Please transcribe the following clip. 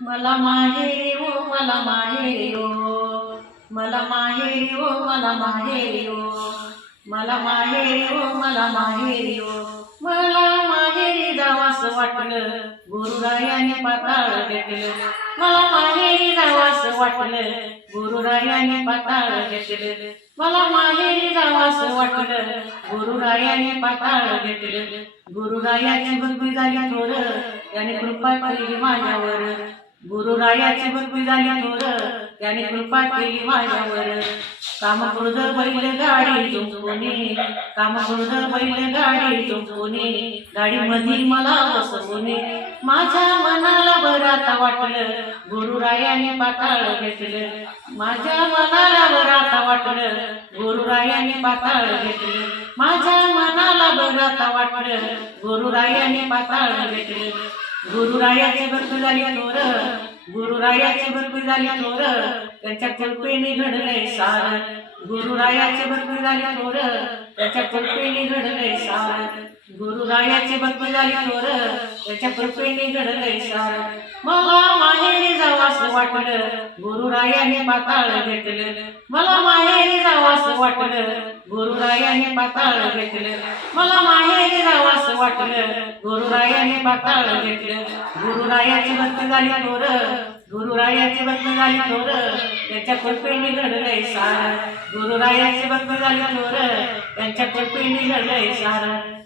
मला माहेरी ओ हो, मला माहेरी ओ हो. मला माहेरी ओ हो, मला माहेरी ओ मला माहेरी ओ मला माहेरी ओ मला माहेरी जावास वाटलं गुरुरायाने पाताळ घेतलं. मला माहेरी जावास वाटलं गुरुरायाने पाताळ घेतलं. मला माहेरी जावास वाटलं गुरुरायाने पाताळ घेतलं. गुरुरायाची भक्ती झाली थोर त्याने कृपा केली माझ्यावर. गुरुरायाची भक्ती झाली थोर. त्याने कृपा केली माझ्यावर. कामक्रोध बैल गाडी चुंबुने काम क्रोध बैल गाडी तुमकोनी गाडी मध्ये मला बसवणे माझ्या मनाला बरात वाटलं. गुरुरायाने पाताळ घेतलं. माझ्या मनाला बरात वाटलं. गुरुरायाने पाताळ घेतलं. माझ्या मनाला बरात वाटलं. गुरुरायाने पाताळ घेतलं. गुरुरायाची भक्ती झाली थोर गुरुरायाची भक्ती झाली थोर त्याच्या कल्पेने घडलंय सार. गुरुरायाची भक्ती झाली थोर त्याच्या कल्पेने घडलंय सार. गुरुरायाची भक्ती झाली थोर त्याच्या कृपेने घडलंय सार. मला माहेरी जावास वाटलं गुरुरायाने पाताळ घेतलं. मला माहेरी जावास वाटलं गुरुरायाने पाताळ घेतलं. मला माहेरी जावास वाटलं गुरुरायाने पाताळ घेतलं. गुरुरायाची भक्त झाली थोर. गुरुरायाची भक्त झाली थोर. त्यांच्या कृपेने घडलंय सार. गुरुरायाची भक्त झाली थोर. त्यांच्या कृपेने घडलंय सार.